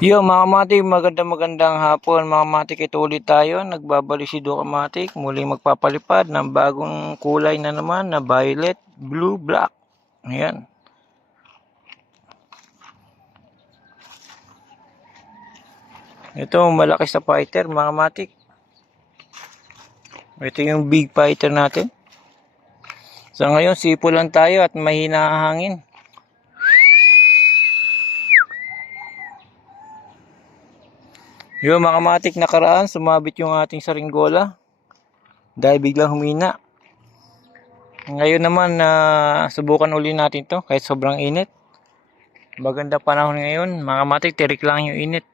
Yo mga kamatik, magandang hapon mga kamatik. Ito ulit tayo, nagbabalik si Do Kamatik. Muling magpapalipad ng bagong kulay na naman na violet, blue, black. Ayan. Ito malaki sa fighter mga kamatik. Ito yung big fighter natin. Sa ngayon sipo lang tayo at mahina ang hangin. Yung mga kamatik, nakaraan sumabit yung ating saringgola dahil biglang humina. Ngayon naman subukan uli natin to kahit sobrang init. Maganda panahon ngayon mga kamatik, tirik lang yung init.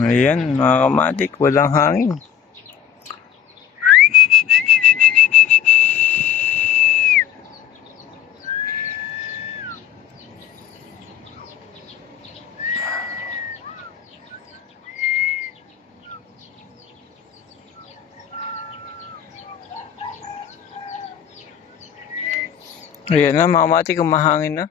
Ayan mga kamatik, walang hangin. Ayan na mga kamatik, kumahangin na.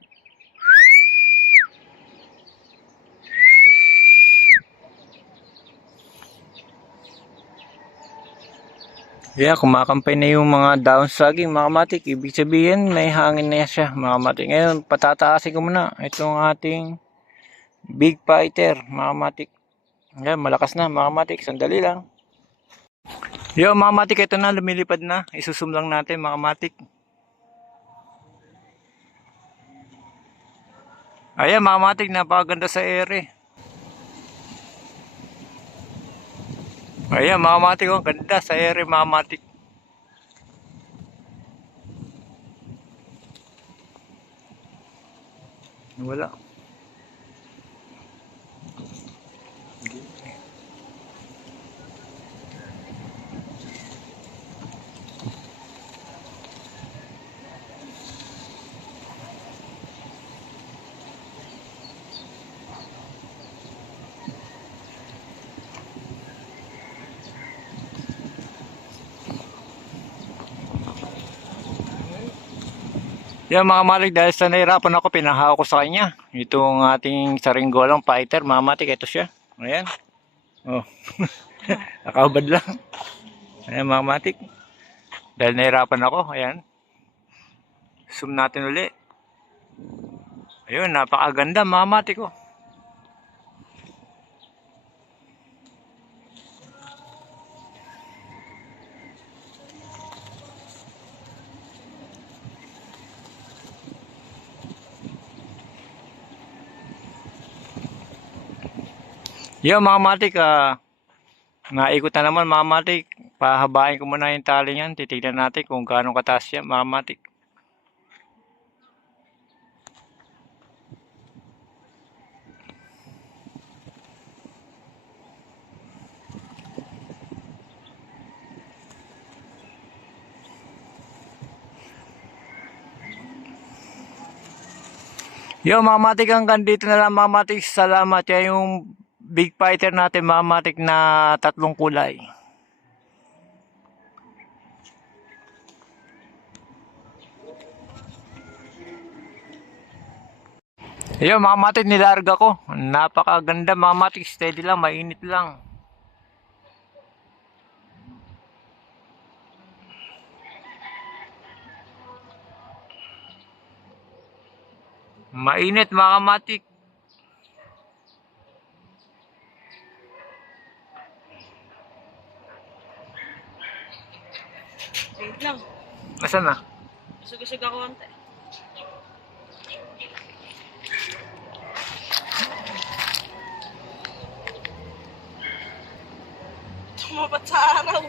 Yeah, kumakampay na yung mga down saging mga kamatik. Ibig sabihin may hangin na siya mga kamatik. Ngayon patataasin ko muna itong ating big fighter mga kamatik. Ayan, malakas na mga kamatik. Sandali lang. Yo mga kamatik, ito na, lumilipad na. Isusum lang natin mga kamatik. Ayan mga kamatik, napakaganda sa ere. Ayan mga kamatik, oh, ganda sa ere mga kamatik. Wala. Yan mga malik, dahil sa nahirapan ako, pinahaw ko sa kanya itong ating saringgolang fighter mga matik. Ito siya. Ayan. Oh. Nakahubad lang. Ayan mga matik. Dahil nahirapan ako. Ayan. Zoom natin uli. Ayun, napakaganda mga matik, oh. Yo mga matik, naikot na naman mga matik. Pahabain ko muna yung tali niyan. Titignan natin kung gaano kataas yan mga matik. Yo mga matik, hanggang dito na lang mga matik. Salamat. Yan yung big fighter natin mga matik na tatlong kulay. Ayun mga matik, nilarga ko. Napakaganda mga matik. Steady lang, mainit lang. Mainit mga matik. Wait lang. Nasaan na? Usog-usog ako ante. Tumapat sa araw.